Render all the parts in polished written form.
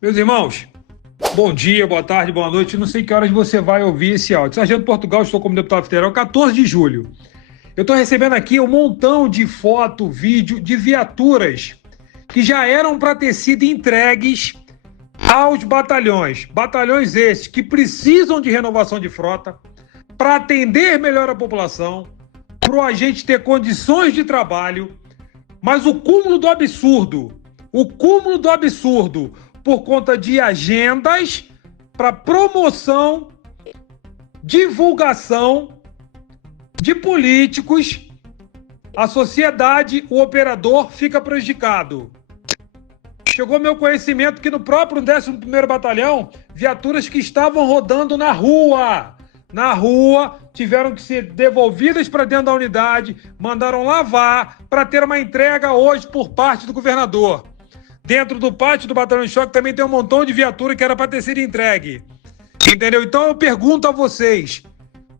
Meus irmãos, bom dia, boa tarde, boa noite. Não sei que horas você vai ouvir esse áudio. Sargento Portugal, estou como deputado federal, 14 de julho. Eu estou recebendo aqui um montão de foto, vídeo de viaturas que já eram para ter sido entregues aos batalhões. Batalhões esses que precisam de renovação de frota para atender melhor a população, para o agente ter condições de trabalho. Mas o cúmulo do absurdo, por conta de agendas para promoção, divulgação de políticos, a sociedade, o operador fica prejudicado. Chegou ao meu conhecimento que no próprio 11º Batalhão, viaturas que estavam rodando na rua, tiveram que ser devolvidas para dentro da unidade, mandaram lavar para ter uma entrega hoje por parte do governador. Dentro do pátio do Batalhão de Choque também tem um montão de viatura que era para ter sido entregue. Entendeu? Então eu pergunto a vocês,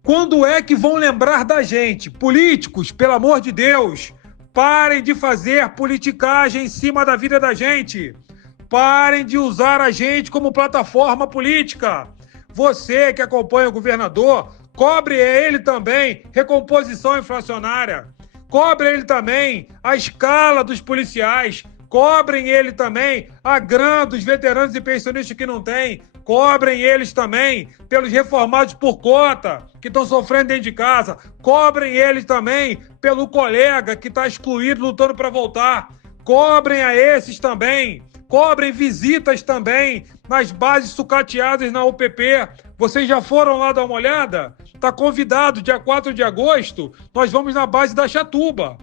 quando é que vão lembrar da gente? Políticos, pelo amor de Deus, parem de fazer politicagem em cima da vida da gente. Parem de usar a gente como plataforma política. Você que acompanha o governador, cobre ele também recomposição inflacionária. Cobre ele também a escala dos policiais. Cobrem ele também a grana dos veteranos e pensionistas que não têm. Cobrem eles também pelos reformados por cota que estão sofrendo dentro de casa. Cobrem eles também pelo colega que está excluído lutando para voltar. Cobrem a esses também. Cobrem visitas também nas bases sucateadas na UPP. Vocês já foram lá dar uma olhada? Está convidado, dia 4 de agosto, nós vamos na base da Chatuba.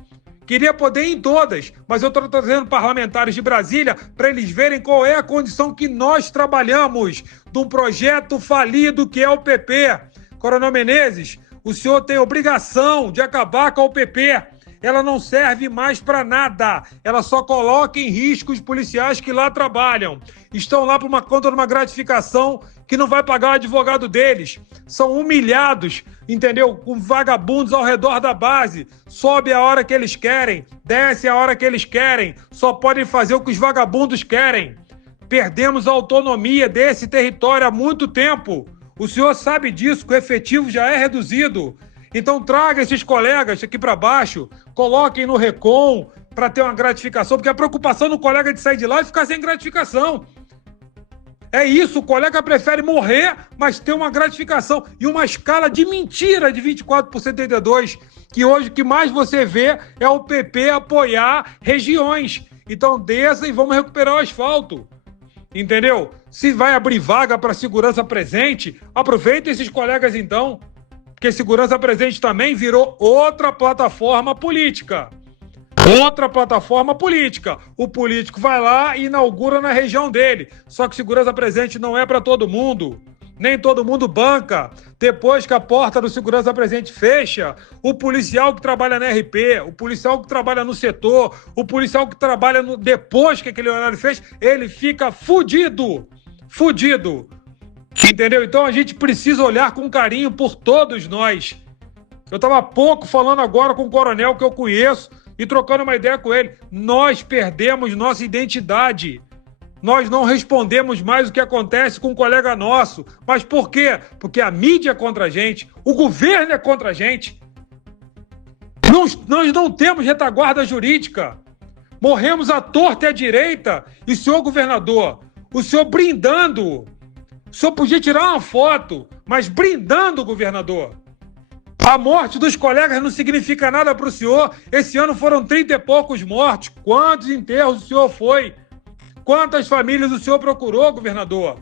Queria poder ir em todas, mas eu estou trazendo parlamentares de Brasília para eles verem qual é a condição que nós trabalhamos de um projeto falido que é o PP. Coronel Menezes, o senhor tem obrigação de acabar com a UPP. Ela não serve mais para nada. Ela só coloca em risco os policiais que lá trabalham. Estão lá por uma conta de uma gratificação que não vai pagar o advogado deles. São humilhados, entendeu? Com vagabundos ao redor da base. Sobe a hora que eles querem, desce a hora que eles querem. Só podem fazer o que os vagabundos querem. Perdemos a autonomia desse território há muito tempo. O senhor sabe disso, que o efetivo já é reduzido. Então traga esses colegas aqui para baixo, coloquem no Recon para ter uma gratificação, porque a preocupação do colega de sair de lá é ficar sem gratificação. É isso, o colega prefere morrer, mas ter uma gratificação e uma escala de mentira de 24 por 72, que hoje o que mais você vê é o PP apoiar regiões. Então desça e vamos recuperar o asfalto. Entendeu? Se vai abrir vaga para segurança presente, aproveita esses colegas então. Porque segurança presente também virou outra plataforma política. Outra plataforma política. O político vai lá e inaugura na região dele. Só que segurança presente não é para todo mundo. Nem todo mundo banca. Depois que a porta do segurança presente fecha, o policial que trabalha na RP, o policial que trabalha no setor, o policial que trabalha depois que aquele horário fecha, ele fica fudido. Fudido. Entendeu? Então a gente precisa olhar com carinho por todos nós. Eu estava há pouco falando agora com um coronel que eu conheço e trocando uma ideia com ele. Nós perdemos nossa identidade. Nós não respondemos mais o que acontece com um colega nosso. Mas por quê? Porque a mídia é contra a gente, o governo é contra a gente. Nós não temos retaguarda jurídica. Morremos à torta e à direita. E, senhor governador, o senhor brindando... O senhor podia tirar uma foto, mas brindando o governador. A morte dos colegas não significa nada para o senhor. Esse ano foram 30 e poucos mortos. Quantos enterros o senhor foi? Quantas famílias o senhor procurou, governador?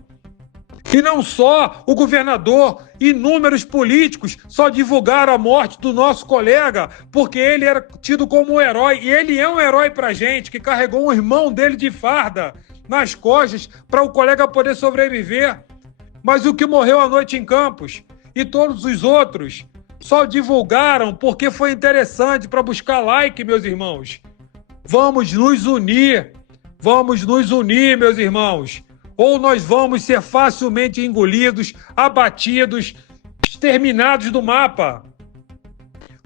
E não só o governador, inúmeros políticos só divulgaram a morte do nosso colega porque ele era tido como um herói. E ele é um herói para a gente, que carregou um irmão dele de farda nas costas para o colega poder sobreviver. Mas o que morreu à noite em Campos e todos os outros só divulgaram porque foi interessante para buscar like, meus irmãos. Vamos nos unir, meus irmãos. Ou nós vamos ser facilmente engolidos, abatidos, exterminados do mapa.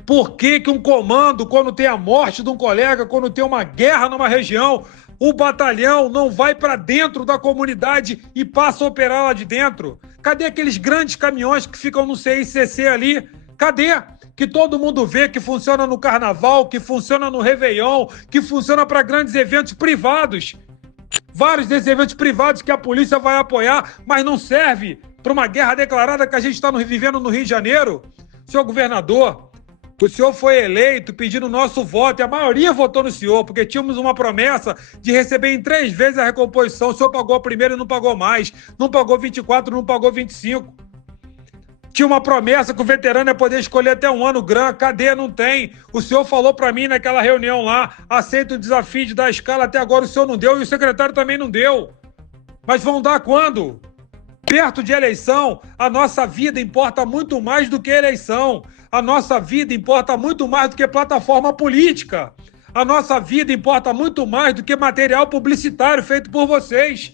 Por que um comando, quando tem a morte de um colega, quando tem uma guerra numa região, O batalhão não vai para dentro da comunidade e passa a operar lá de dentro. Cadê aqueles grandes caminhões que ficam no CICC ali? Cadê? Que todo mundo vê que funciona no Carnaval, que funciona no Réveillon, que funciona para grandes eventos privados. Vários desses eventos privados que a polícia vai apoiar, mas não serve para uma guerra declarada que a gente está vivendo no Rio de Janeiro. Senhor governador, o senhor foi eleito pedindo o nosso voto e a maioria votou no senhor, porque tínhamos uma promessa de receber em 3 vezes a recomposição. O senhor pagou a primeira e não pagou mais. Não pagou 24, não pagou 25. Tinha uma promessa que o veterano ia poder escolher até 1 ano GRAM. Cadê? Não tem. O senhor falou para mim naquela reunião lá, aceita o desafio de dar escala, até agora o senhor não deu e o secretário também não deu. Mas vão dar quando? Perto de eleição, a nossa vida importa muito mais do que eleição. A nossa vida importa muito mais do que plataforma política. A nossa vida importa muito mais do que material publicitário feito por vocês.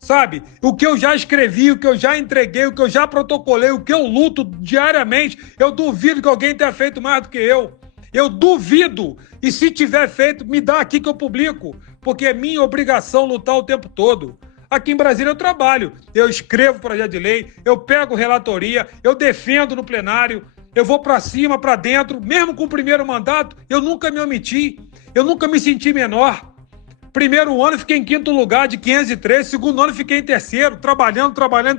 Sabe? O que eu já escrevi, o que eu já entreguei, o que eu já protocolei, o que eu luto diariamente, eu duvido que alguém tenha feito mais do que eu. Eu duvido. E se tiver feito, me dá aqui que eu publico. Porque é minha obrigação lutar o tempo todo. Aqui em Brasília eu trabalho. Eu escrevo projeto de lei, eu pego relatoria, eu defendo no plenário, eu vou para cima, para dentro. Mesmo com o primeiro mandato, eu nunca me omiti. Eu nunca me senti menor. Primeiro ano fiquei em 5º lugar de 513, segundo ano fiquei em 3º,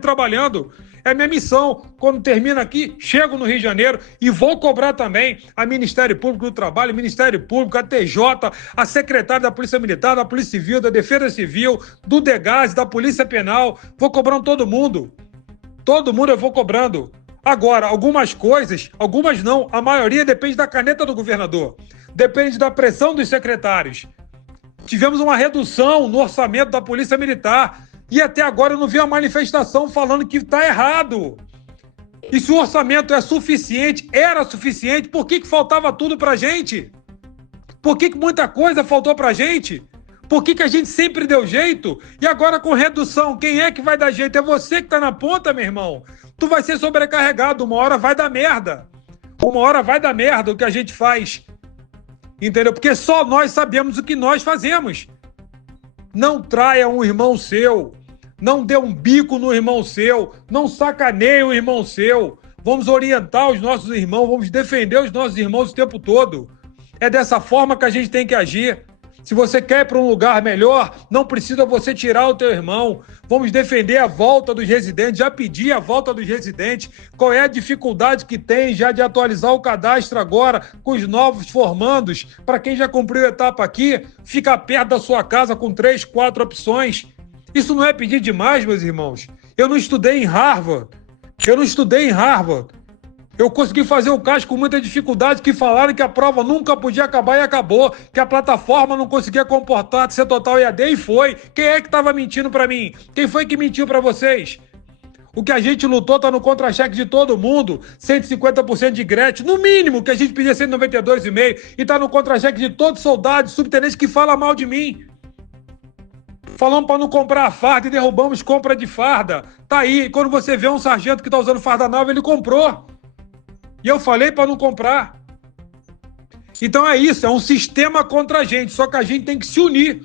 trabalhando. É minha missão. Quando termina aqui, chego no Rio de Janeiro e vou cobrar também a Ministério Público do Trabalho, Ministério Público, a TJ, a secretária da Polícia Militar, da Polícia Civil, da Defesa Civil, do DEGAS, da Polícia Penal. Vou cobrando todo mundo. Todo mundo eu vou cobrando. Agora, algumas coisas, algumas não, a maioria depende da caneta do governador. Depende da pressão dos secretários. Tivemos uma redução no orçamento da Polícia Militar e até agora eu não vi uma manifestação falando que está errado. E se o orçamento é suficiente, era suficiente, por que faltava tudo para a gente? Por que muita coisa faltou para a gente? Por que a gente sempre deu jeito? E agora com redução, quem é que vai dar jeito? É você que está na ponta, meu irmão. Tu vai ser sobrecarregado, uma hora vai dar merda. Uma hora vai dar merda o que a gente faz. Entendeu? Porque só nós sabemos o que nós fazemos. Não traia um irmão seu. Não dê um bico no irmão seu. Não sacaneie o irmão seu. Vamos orientar os nossos irmãos. Vamos defender os nossos irmãos o tempo todo. É dessa forma que a gente tem que agir. Se você quer ir para um lugar melhor, não precisa você tirar o teu irmão. Vamos defender a volta dos residentes, já pedi a volta dos residentes. Qual é a dificuldade que tem já de atualizar o cadastro agora com os novos formandos? Para quem já cumpriu a etapa aqui, fica perto da sua casa com 3, 4 opções. Isso não é pedir demais, meus irmãos. Eu não estudei em Harvard. Eu consegui fazer o CAS com muita dificuldade, que falaram que a prova nunca podia acabar e acabou, que a plataforma não conseguia comportar, ser total EAD e foi. Quem é que estava mentindo para mim? Quem foi que mentiu para vocês? O que a gente lutou está no contra-cheque de todo mundo, 150% de grédito, no mínimo, que a gente pedia 192,5%, e está no contra-cheque de todos os soldados, subtenentes que falam mal de mim. Falamos para não comprar a farda e derrubamos compra de farda. Tá aí, quando você vê um sargento que está usando farda nova, ele comprou. E eu falei para não comprar. Então é isso, é um sistema contra a gente, só que a gente tem que se unir.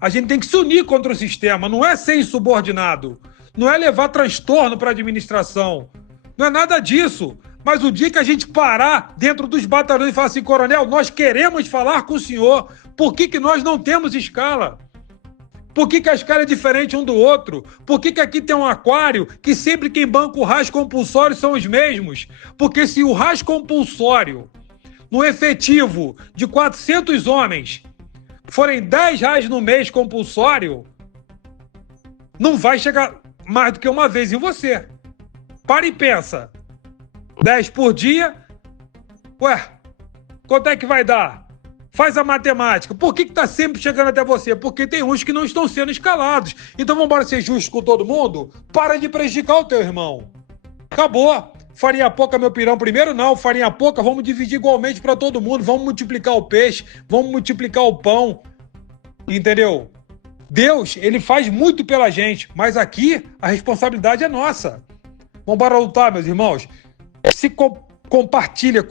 A gente tem que se unir contra o sistema, não é ser insubordinado, não é levar transtorno para a administração, não é nada disso. Mas o dia que a gente parar dentro dos batalhões e falar assim, coronel, nós queremos falar com o senhor, por que nós não temos escala? Por que a escala é diferente um do outro? Por que aqui tem um aquário que sempre quem banca o RAS compulsório são os mesmos? Porque se o RAS compulsório, no efetivo de 400 homens, forem 10 RAS no mês compulsório, não vai chegar mais do que uma vez em você. Para e pensa. 10 por dia, ué, quanto é que vai dar? Faz a matemática. Por que está sempre chegando até você? Porque tem uns que não estão sendo escalados. Então vamos embora ser justos com todo mundo? Para de prejudicar o teu irmão. Acabou. Farinha pouca, meu pirão, primeiro não. Farinha pouca, vamos dividir igualmente para todo mundo. Vamos multiplicar o peixe, vamos multiplicar o pão. Entendeu? Deus, ele faz muito pela gente, mas aqui a responsabilidade é nossa. Vamos embora lutar, meus irmãos. Se compartilha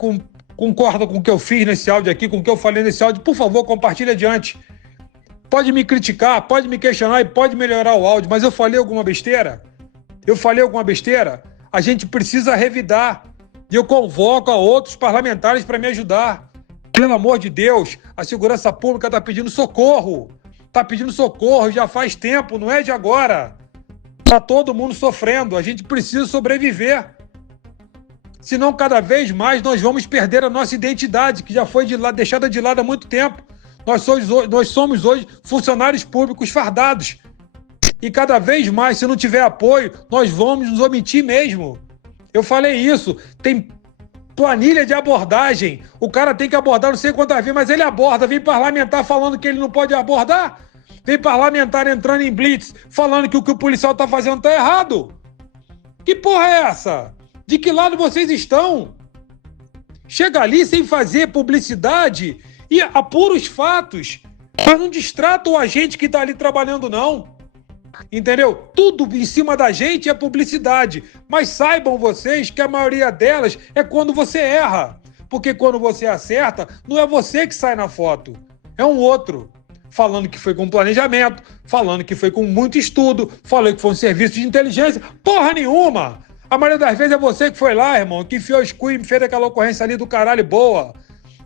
concorda com o que eu fiz nesse áudio aqui, com o que eu falei nesse áudio, por favor, compartilhe adiante. Pode me criticar, pode me questionar e pode melhorar o áudio, mas eu falei alguma besteira? Eu falei alguma besteira? A gente precisa revidar. E eu convoco a outros parlamentares para me ajudar. Pelo amor de Deus, a segurança pública está pedindo socorro. Está pedindo socorro já faz tempo, não é de agora. Está todo mundo sofrendo, a gente precisa sobreviver. Senão, cada vez mais, nós vamos perder a nossa identidade, que já foi deixada de lado há muito tempo. Nós somos hoje funcionários públicos fardados. E cada vez mais, se não tiver apoio, nós vamos nos omitir mesmo. Eu falei isso, tem planilha de abordagem. O cara tem que abordar não sei quantas vezes, mas ele aborda. Vem parlamentar falando que ele não pode abordar. Vem parlamentar entrando em blitz, falando que o policial está fazendo está errado. Que porra é essa? De que lado vocês estão? Chega ali sem fazer publicidade e apura os fatos. Mas não distrata o agente que está ali trabalhando, não. Entendeu? Tudo em cima da gente é publicidade. Mas saibam vocês que a maioria delas é quando você erra. Porque quando você acerta, não é você que sai na foto. É um outro. Falando que foi com planejamento, falando que foi com muito estudo, falando que foi um serviço de inteligência. Porra nenhuma! A maioria das vezes é você que foi lá, irmão, que enfiou os cu e fez aquela ocorrência ali do caralho boa.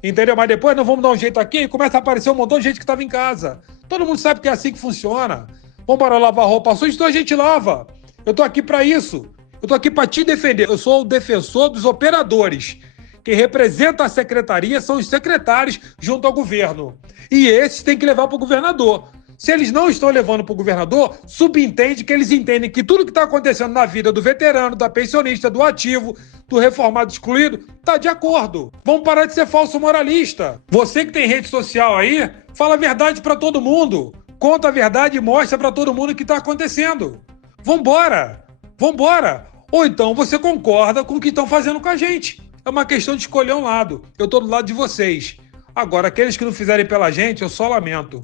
Entendeu? Mas depois nós vamos dar um jeito aqui e começa a aparecer um montão de gente que estava em casa. Todo mundo sabe que é assim que funciona. Vamos para lavar roupa suja, então a gente lava. Eu tô aqui para isso. Eu tô aqui para te defender. Eu sou o defensor dos operadores. Quem representa a secretaria são os secretários junto ao governo. E esses têm que levar para o governador. Se eles não estão levando para o governador, subentende que eles entendem que tudo que está acontecendo na vida do veterano, da pensionista, do ativo, do reformado excluído, está de acordo. Vamos parar de ser falso moralista. Você que tem rede social aí, fala a verdade para todo mundo. Conta a verdade e mostra para todo mundo o que está acontecendo. Vambora! Vambora! Ou então você concorda com o que estão fazendo com a gente. É uma questão de escolher um lado. Eu estou do lado de vocês. Agora, aqueles que não fizerem pela gente, eu só lamento.